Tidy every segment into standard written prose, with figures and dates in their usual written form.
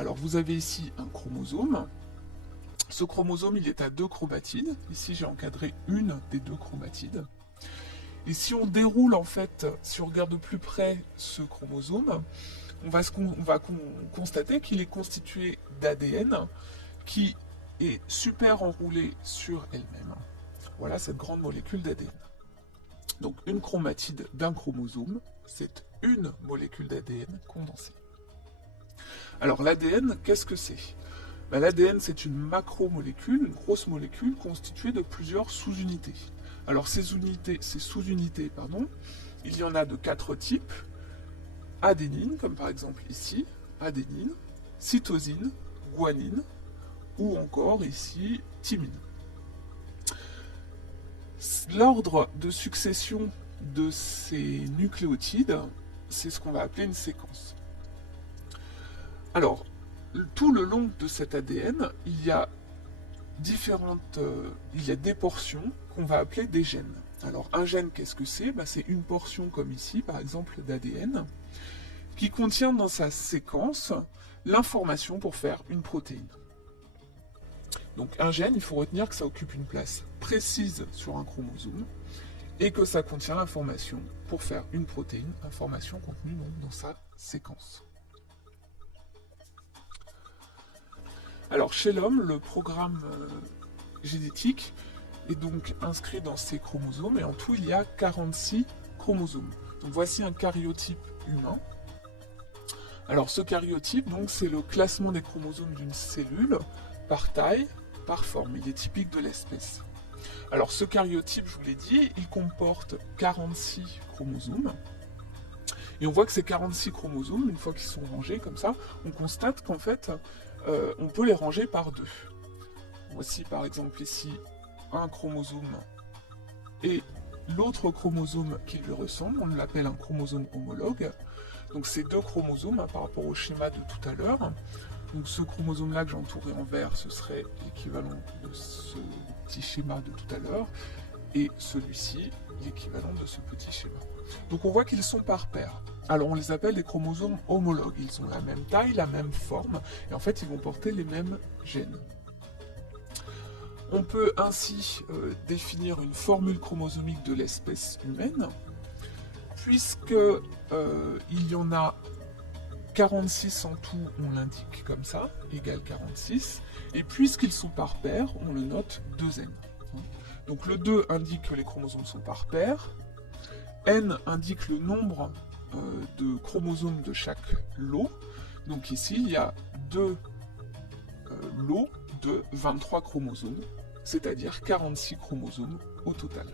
Alors vous avez ici un chromosome. Ce chromosome, il est à 2 chromatides. Ici, j'ai encadré une des 2 chromatides. Et si on déroule, en fait, si on regarde de plus près ce chromosome, on va constater qu'il est constitué d'ADN qui est super enroulé sur elle-même. Voilà cette grande molécule d'ADN. Donc une chromatide d'un chromosome, c'est une molécule d'ADN condensée. Alors l'ADN, qu'est-ce que c'est? L'ADN, c'est une macromolécule, une grosse molécule constituée de plusieurs sous-unités. Alors ces sous-unités, il y en a de 4 types. Adénine, comme par exemple ici, adénine, cytosine, guanine, ou encore ici, thymine. L'ordre de succession de ces nucléotides, c'est ce qu'on va appeler une séquence. Alors, tout le long de cet ADN, il y a des portions qu'on va appeler des gènes. Alors un gène, qu'est-ce que c'est? C'est une portion comme ici, par exemple, d'ADN, qui contient dans sa séquence l'information pour faire une protéine. Donc un gène, il faut retenir que ça occupe une place précise sur un chromosome et que ça contient l'information pour faire une protéine, information contenue dans sa séquence. Alors chez l'homme, le programme génétique est donc inscrit dans ces chromosomes et en tout il y a 46 chromosomes. Donc voici un karyotype humain. Alors ce karyotype, c'est le classement des chromosomes d'une cellule par taille, par forme. Il est typique de l'espèce. Alors ce karyotype, je vous l'ai dit, il comporte 46 chromosomes. Et on voit que ces 46 chromosomes, une fois qu'ils sont rangés comme ça, on constate qu'en fait, on peut les ranger par 2. Voici par exemple ici un chromosome et l'autre chromosome qui lui ressemble, on l'appelle un chromosome homologue. Donc ces 2 chromosomes par rapport au schéma de tout à l'heure. Donc ce chromosome-là que j'ai entouré en vert, ce serait l'équivalent de ce petit schéma de tout à l'heure. Et celui-ci, l'équivalent de ce petit schéma. Donc on voit qu'ils sont par paire. Alors on les appelle des chromosomes homologues. Ils ont la même taille, la même forme, et en fait ils vont porter les mêmes gènes. On peut ainsi définir une formule chromosomique de l'espèce humaine, puisque il y en a 46 en tout, on l'indique comme ça, égale 46, et puisqu'ils sont par paire, on le note 2n. Donc le 2 indique que les chromosomes sont par paire, n indique le nombre de chromosomes de chaque lot, donc ici il y a 2 lots de 23 chromosomes, c'est-à-dire 46 chromosomes au total.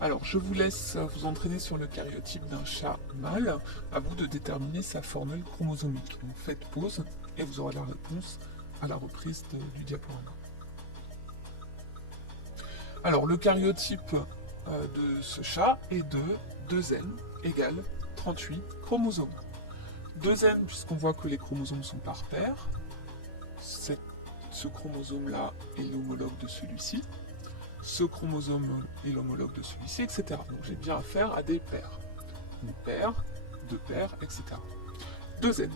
Alors, je vous laisse vous entraîner sur le karyotype d'un chat mâle, à vous de déterminer sa formule chromosomique. Donc faites pause et vous aurez la réponse à la reprise du diaporama. Alors, le karyotype de ce chat est de 2n égale 38 chromosomes. 2n puisqu'on voit que les chromosomes sont par paire. Ce chromosome-là est l'homologue de celui-ci. Ce chromosome est l'homologue de celui-ci, etc. Donc j'ai bien affaire à des paires. Une paire, 2 paires, etc. 2n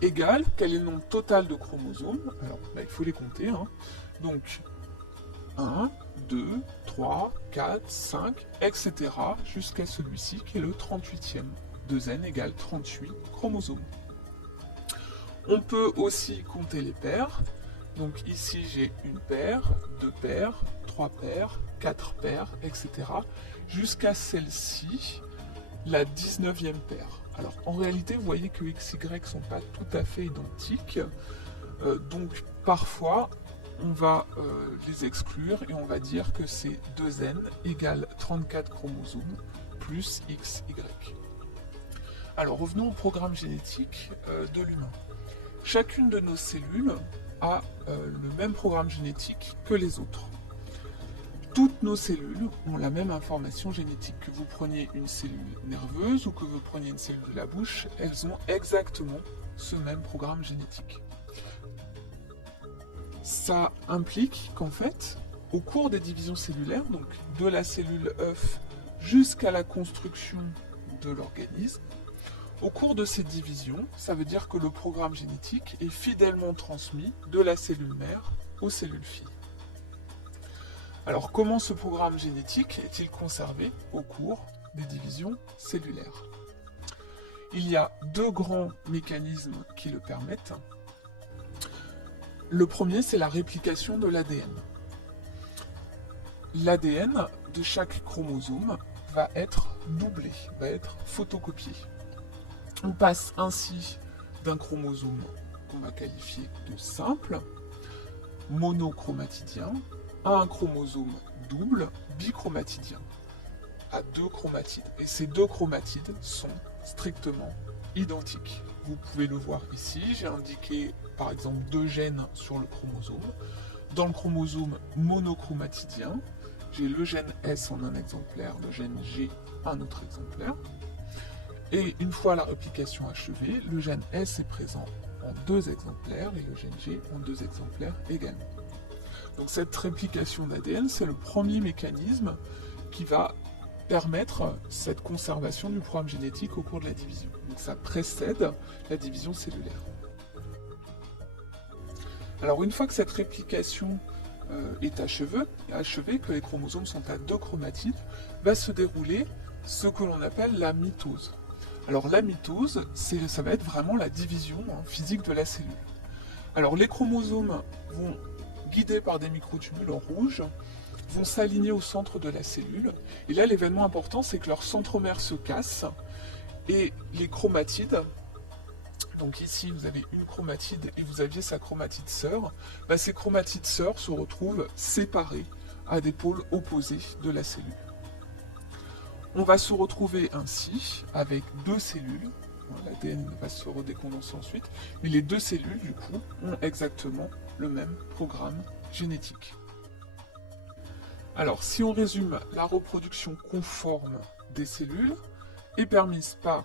égale, quel est le nombre total de chromosomes? Alors, il faut les compter. Donc, 1, 2, 3, 4, 5, etc. jusqu'à celui-ci qui est le 38e. 2n égale 38 chromosomes. On peut aussi compter les paires. Donc ici j'ai une paire, 2 paires, 3 paires, 4 paires, etc. jusqu'à celle-ci, la 19e paire. Alors en réalité, vous voyez que x, y ne sont pas tout à fait identiques. Donc parfois, on va les exclure et on va dire que c'est 2n égale 34 chromosomes plus x, y. Alors revenons au programme génétique de l'humain. Chacune de nos cellules a le même programme génétique que les autres. Toutes nos cellules ont la même information génétique. Que vous preniez une cellule nerveuse ou que vous preniez une cellule de la bouche, elles ont exactement ce même programme génétique. Ça implique qu'en fait, au cours des divisions cellulaires, donc de la cellule œuf jusqu'à la construction de l'organisme, Au cours de ces divisions, ça veut dire que le programme génétique est fidèlement transmis de la cellule mère aux cellules filles. Alors comment ce programme génétique est-il conservé au cours des divisions cellulaires? Il y a deux grands mécanismes qui le permettent. Le premier, c'est la réplication de l'ADN. L'ADN de chaque chromosome va être doublé, va être photocopié. On passe ainsi d'un chromosome qu'on va qualifier de simple, monochromatidien, à un chromosome double, bichromatidien, à deux chromatides. Et ces deux chromatides sont strictement identiques. Vous pouvez le voir ici, j'ai indiqué par exemple deux gènes sur le chromosome. Dans le chromosome monochromatidien, j'ai le gène S en un exemplaire, le gène G un autre exemplaire. Et une fois la réplication achevée, le gène S est présent en deux exemplaires et le gène G en deux exemplaires également. Donc cette réplication d'ADN, c'est le premier mécanisme qui va permettre cette conservation du programme génétique au cours de la division. Donc ça précède la division cellulaire. Alors une fois que cette réplication est achevée, que les chromosomes sont à deux chromatides, va se dérouler ce que l'on appelle la mitose. Alors la mitose, ça va être vraiment la division physique de la cellule. Alors les chromosomes vont, guidés par des microtubules en rouge, vont s'aligner au centre de la cellule. Et là, l'événement important, c'est que leur centromère se casse et les chromatides, donc ici vous avez une chromatide et vous aviez sa chromatide sœur, ces chromatides sœurs se retrouvent séparées à des pôles opposés de la cellule. On va se retrouver ainsi avec deux cellules, l'ADN va se redécondenser ensuite, mais les deux cellules du coup ont exactement le même programme génétique. Alors si on résume, la reproduction conforme des cellules est permise par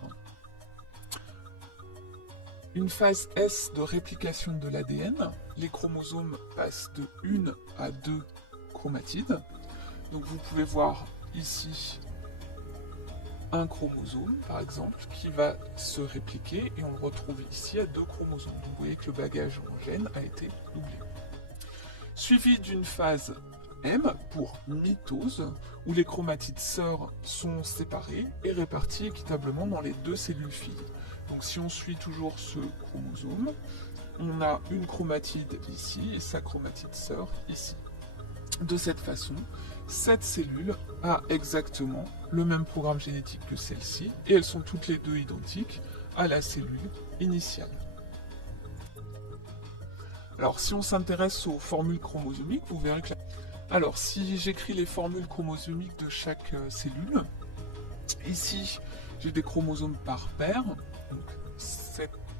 une phase S de réplication de l'ADN, les chromosomes passent de 1 à 2 chromatides. Donc vous pouvez voir ici un chromosome, par exemple, qui va se répliquer et on le retrouve ici à 2 chromosomes. Donc vous voyez que le bagage en gènes a été doublé. Suivi d'une phase M pour mitose, où les chromatides sœurs sont séparées et réparties équitablement dans les deux cellules filles. Donc si on suit toujours ce chromosome, on a une chromatide ici et sa chromatide sœur ici. De cette façon, cette cellule a exactement le même programme génétique que celle-ci et elles sont toutes les deux identiques à la cellule initiale. Alors si on s'intéresse aux formules chromosomiques, vous verrez que... Alors si j'écris les formules chromosomiques de chaque cellule, ici j'ai des chromosomes par paire, donc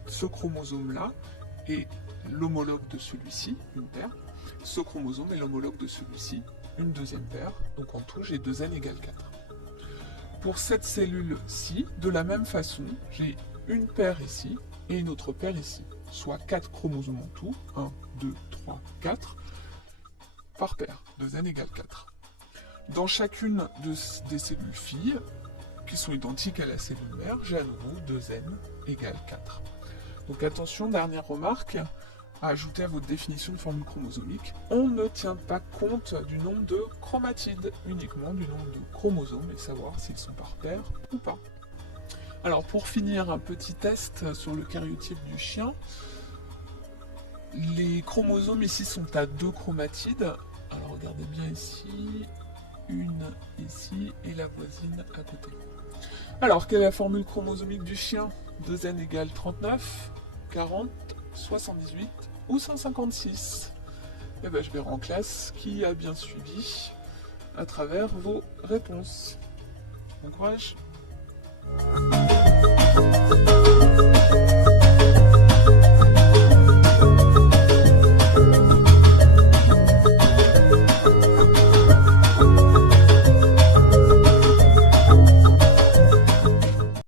ce chromosome-là est l'homologue de celui-ci, une paire. Ce chromosome est l'homologue de celui-ci, une deuxième paire. Donc en tout, j'ai 2n égale 4. Pour cette cellule-ci, de la même façon, j'ai une paire ici et une autre paire ici. Soit 4 chromosomes en tout, 1, 2, 3, 4, par paire, 2n égale 4. Dans chacune des cellules filles, qui sont identiques à la cellule mère, j'ai à nouveau 2n égale 4. Donc attention, dernière remarque, à ajouter à votre définition de formule chromosomique, on ne tient pas compte du nombre de chromatides, uniquement du nombre de chromosomes et savoir s'ils sont par paire ou pas. Alors pour finir, un petit test sur le karyotype du chien. Les chromosomes ici sont à 2 chromatides. Alors regardez bien ici, une ici et la voisine à côté. Alors quelle est la formule chromosomique du chien? 2n égale 39, 40, 78 ou 156. Et ben, je verrai en classe qui a bien suivi à travers vos réponses. Bon courage!